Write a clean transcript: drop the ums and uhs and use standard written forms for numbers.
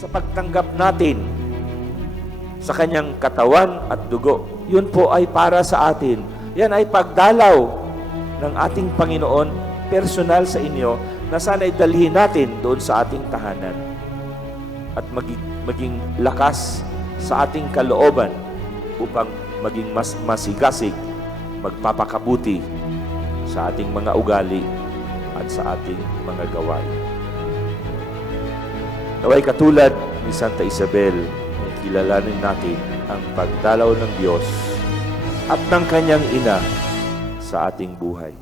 sa pagtanggap natin sa kanyang katawan at dugo. Yun po ay para sa atin. Yan ay pagdalaw ng ating Panginoon personal sa inyo na sana'y dalhin natin doon sa ating tahanan at maging lakas sa ating kalooban upang maging mas masigasig, magpapakabuti sa ating mga ugali at sa ating mga gawain. Naway katulad ni Santa Isabel, kilalanin natin ang pagdalaw ng Diyos at ng kanyang ina sa ating buhay.